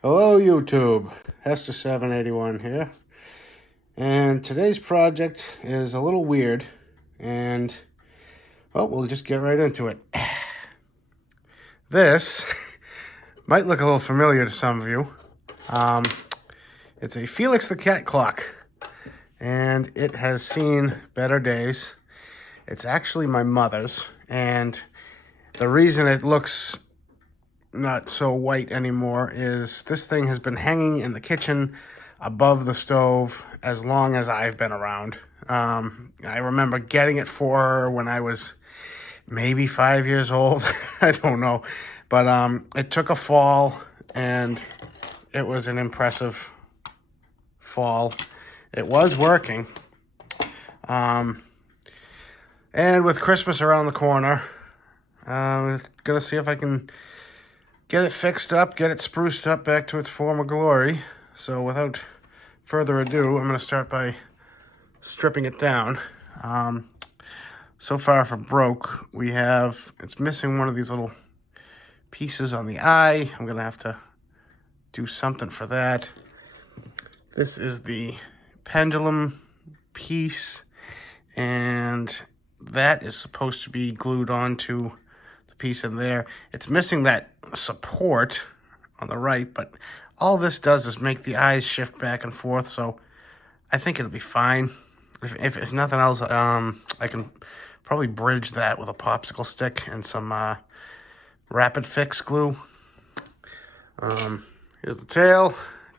Hello YouTube, Hester781 here, and today's project is a little weird, and well, we'll just get right into it. This might look a little familiar to some of you. It's a Felix the Cat clock, and it has seen better days. It's actually my mother's, and the reason it looks not so white anymore is this thing has been hanging in the kitchen above the stove as long as I've been around. I remember getting it for her when I was maybe 5 years old. I don't know. But it took a fall, and it was an impressive fall. It was working. And with Christmas around the corner, I'm going to see if I can get it fixed up, get it spruced up back to its former glory. So without further ado, I'm going to start by stripping it down. So far for broke, it's missing one of these little pieces on the eye. I'm going to have to do something for that. This is the pendulum piece, and that is supposed to be glued onto the piece in there. It's missing that support on the right, but all this does is make the eyes shift back and forth, so I think it'll be fine. If nothing else, I can probably bridge that with a popsicle stick and some rapid fix glue. Here's the tail.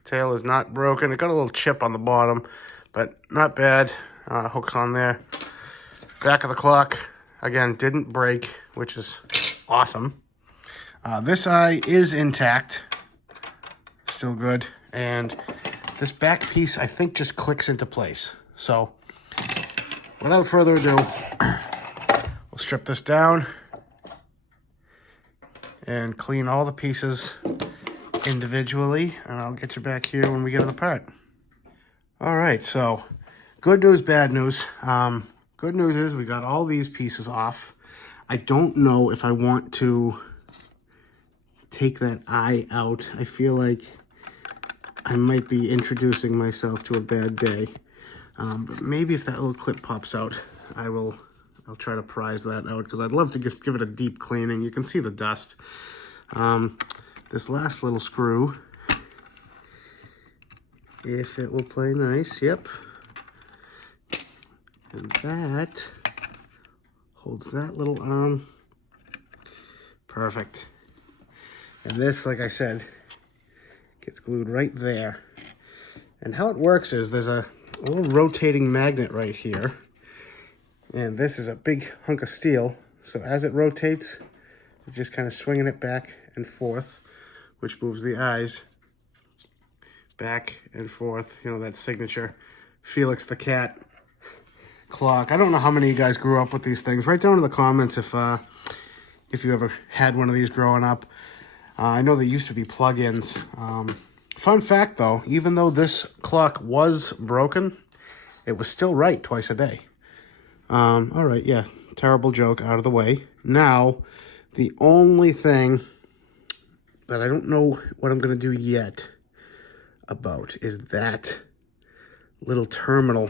Tail is not broken. It got a little chip on the bottom, but not bad. Hooks on there. Back of the clock, again, didn't break, which is awesome. This eye is intact, still good, and this back piece, I think, just clicks into place. So, without further ado, we'll strip this down and clean all the pieces individually, and I'll get you back here when we get it apart. All right, so good news, bad news. Good news is we got all these pieces off. I don't know if I want to take that eye out. I feel like I might be introducing myself to a bad day. But maybe if that little clip pops out, I'll try to prise that out, because I'd love to just give it a deep cleaning. You can see the dust. This last little screw, if it will play nice, yep. And that holds that little arm. Perfect. And this, like I said, gets glued right there. And how it works is there's a little rotating magnet right here. And this is a big hunk of steel. So as it rotates, it's just kind of swinging it back and forth, which moves the eyes back and forth. You know, that signature Felix the Cat clock. I don't know how many of you guys grew up with these things. Write down in the comments if you ever had one of these growing up. I know they used to be plug-ins. Fun fact, though, even though this clock was broken, it was still right twice a day. All right, yeah, terrible joke out of the way. Now, the only thing that I don't know what I'm going to do yet about is that little terminal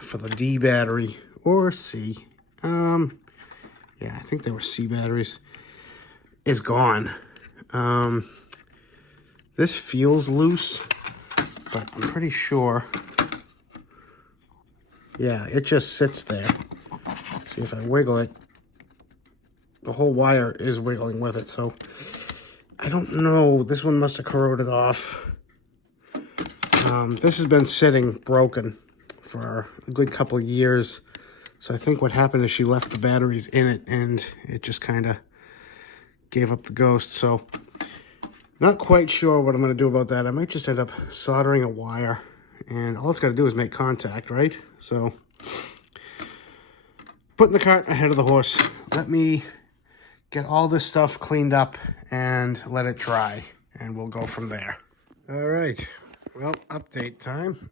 for the D battery, or C. Yeah, I think they were C batteries, is gone. This feels loose, but I'm pretty sure. Yeah, it just sits there. See, if I wiggle it, the whole wire is wiggling with it, so I don't know. This one must have corroded off. This has been sitting broken for a good couple of years. So I think what happened is she left the batteries in it, and it just kind of gave up the ghost. So not quite sure what I'm going to do about that. I might just end up soldering a wire, and all it's got to do is make contact, right? So putting the cart ahead of the horse. Let me get all this stuff cleaned up and let it dry, and we'll go from there. All right. Well, update time.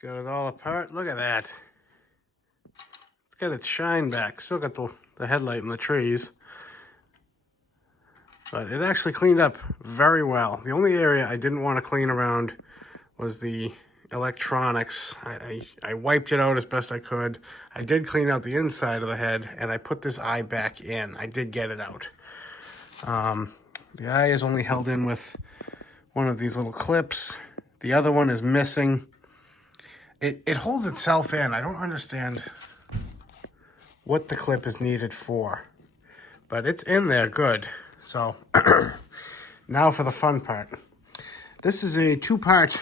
Got it all apart. Look at that. It's got its shine back. Still got the headlight in the trees. But it actually cleaned up very well. The only area I didn't want to clean around was the electronics. I wiped it out as best I could. I did clean out the inside of the head, and I put this eye back in. I did get it out. The eye is only held in with one of these little clips. The other one is missing. It holds itself in. I don't understand what the clip is needed for, but it's in there good. So now for the fun part. This is a 2-part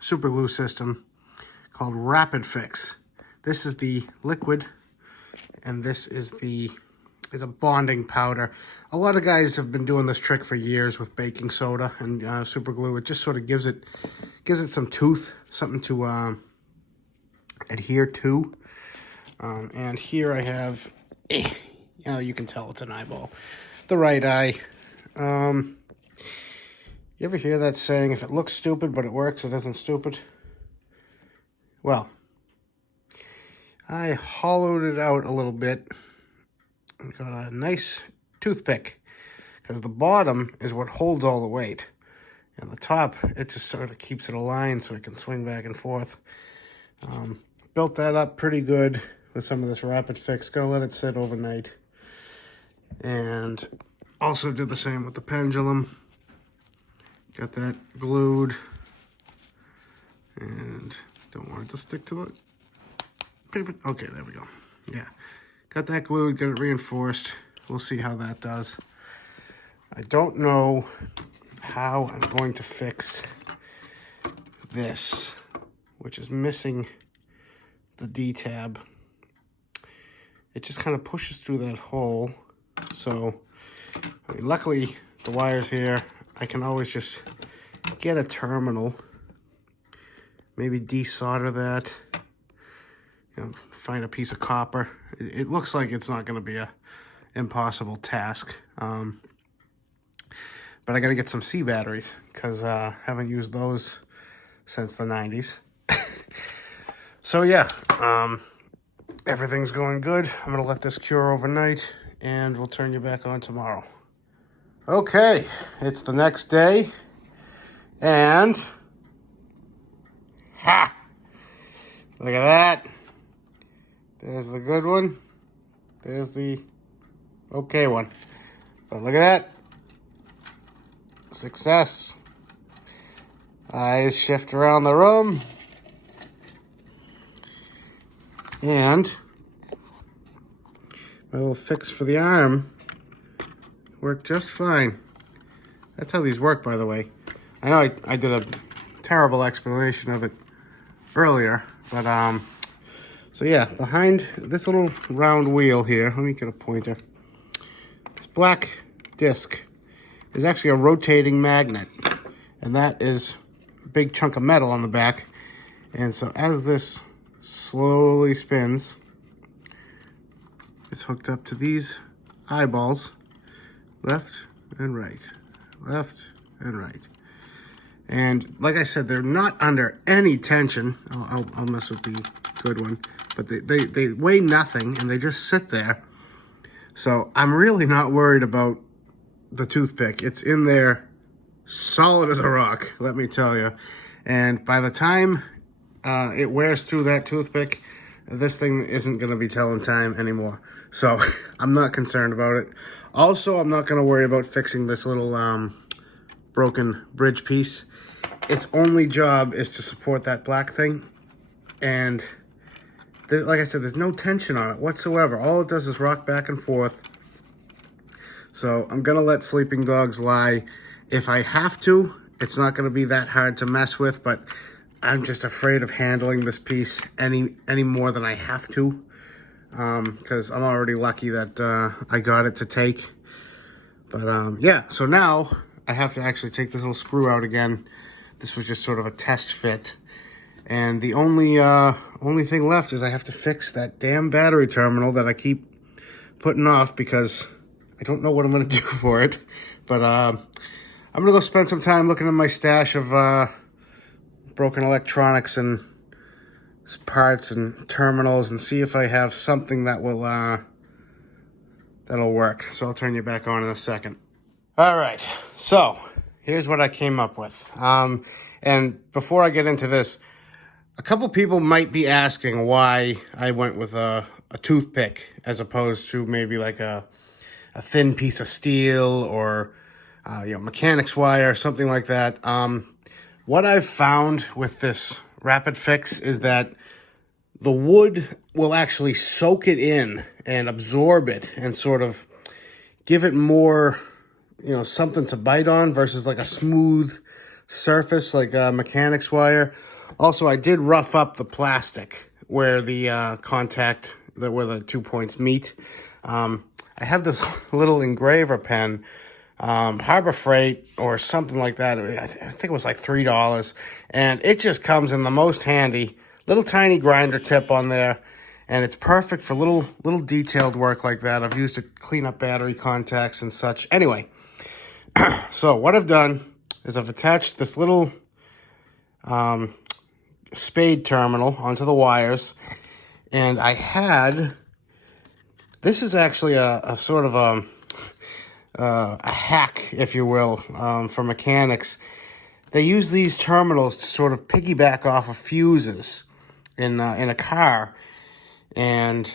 super glue system called Rapid Fix. This is the liquid, and this is a bonding powder. A lot of guys have been doing this trick for years with baking soda and super glue. It just sort of gives it some tooth, something to adhere to. And here I have, you can tell it's an eyeball. The right eye. You ever hear that saying, if it looks stupid but it works, it isn't stupid? Well, I hollowed it out a little bit and got a nice toothpick, because the bottom is what holds all the weight, and the top, it just sort of keeps it aligned so it can swing back and forth. Built that up pretty good with some of this Rapid Fix. Gonna let it sit overnight. And also did the same with the pendulum. Got that glued. And don't want it to stick to the paper. Okay, there we go. Yeah. Got that glued, got it reinforced. We'll see how that does. I don't know how I'm going to fix this, which is missing the D-tab. It just kind of pushes through that hole. So, I mean, luckily the wire's here. I can always just get a terminal, maybe desolder that, find a piece of copper. It looks like it's not going to be a impossible task. But I got to get some C batteries, because I haven't used those since the 90s. So yeah, everything's going good. I'm going to let this cure overnight, and we'll turn you back on tomorrow. Okay, it's the next day, and ha! Look at that. There's the good one. There's the okay one. But look at that. Success. Eyes shift around the room. And my little fix for the arm worked just fine. That's how these work, by the way. I know I did a terrible explanation of it earlier, but so yeah, behind this little round wheel here, let me get a pointer. This black disc is actually a rotating magnet, and that is a big chunk of metal on the back. And so as this slowly spins, it's hooked up to these eyeballs, left and right, left and right. And like I said, they're not under any tension. I'll mess with the good one, but they weigh nothing, and they just sit there. So I'm really not worried about the toothpick. It's in there solid as a rock, let me tell you. And by the time it wears through that toothpick, this thing isn't going to be telling time anymore. So I'm not concerned about it. Also, I'm not going to worry about fixing this little broken bridge piece. Its only job is to support that black thing. And like I said, there's no tension on it whatsoever. All it does is rock back and forth. So I'm going to let sleeping dogs lie. If I have to, it's not going to be that hard to mess with, but I'm just afraid of handling this piece any more than I have to, because I'm already lucky that I got it to take. But yeah, so now I have to actually take this little screw out again. This was just sort of a test fit. And the only thing left is I have to fix that damn battery terminal that I keep putting off because I don't know what I'm going to do for it. But I'm going to go spend some time looking at my stash of broken electronics and parts and terminals and see if I have something that will that'll work. So I'll turn you back on in a second. All right, so here's what I came up with. And before I get into this, a couple people might be asking why I went with a toothpick as opposed to maybe like a thin piece of steel or mechanics wire, something like that. What I've found with this Rapid Fix is that the wood will actually soak it in and absorb it and sort of give it more, something to bite on versus like a smooth surface like a mechanics wire. Also, I did rough up the plastic where the where the 2 points meet. I have this little engraver pen, Harbor Freight or something like that. I think it was like $3, and it just comes in the most handy little tiny grinder tip on there, and it's perfect for little detailed work like that. I've used it to clean up battery contacts and such. Anyway, so what I've done is I've attached this little spade terminal onto the wires, and this is actually a sort of a hack, if you will, for mechanics. They use these terminals to sort of piggyback off of fuses in a car, and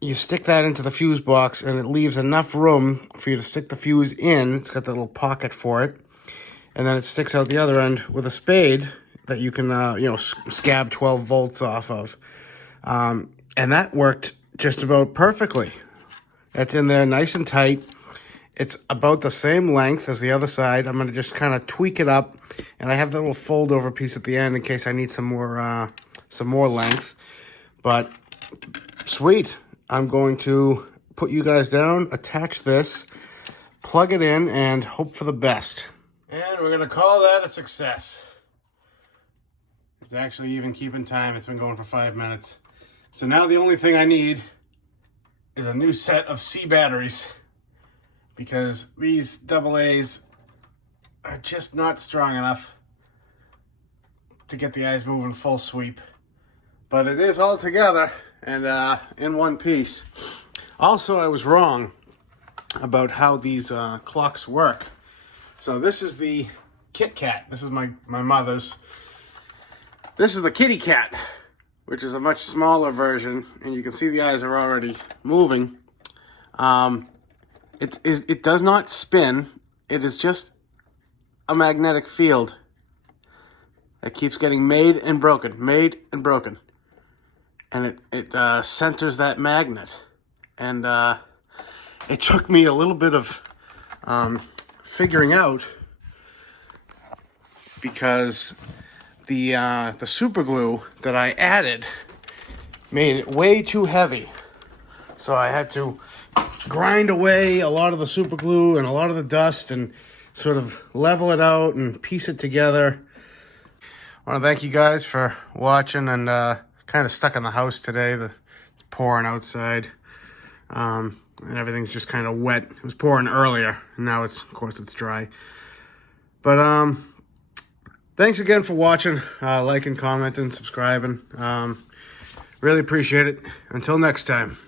you stick that into the fuse box, and it leaves enough room for you to stick the fuse in. It's got that little pocket for it, and then it sticks out the other end with a spade that you can scab 12 volts off of, and that worked just about perfectly. It's in there nice and tight. It's about the same length as the other side. I'm going to just kind of tweak it up, and I have that little fold over piece at the end in case I need some more length. But sweet. I'm going to put you guys down, attach this, plug it in, and hope for the best. And we're going to call that a success. It's actually even keeping time. It's been going for 5 minutes. So now the only thing I need is a new set of C batteries, because these AA's are just not strong enough to get the eyes moving full sweep. But it is all together and in one piece. Also, I was wrong about how these clocks work. So this is the Kit Kat. This is my mother's. This is the Kitty Cat, which is a much smaller version, and you can see the eyes are already moving. It does not spin. It is just a magnetic field that keeps getting made and broken, and it centers that magnet. And it took me a little bit of figuring out, because the super glue that I added made it way too heavy. So I had to grind away a lot of the super glue and a lot of the dust and sort of level it out and piece it together. I want to thank you guys for watching, and kind of stuck in the house today. It's pouring outside, and everything's just kind of wet. It was pouring earlier, and now of course it's dry. But thanks again for watching, liking, commenting, subscribing. Really appreciate it. Until next time.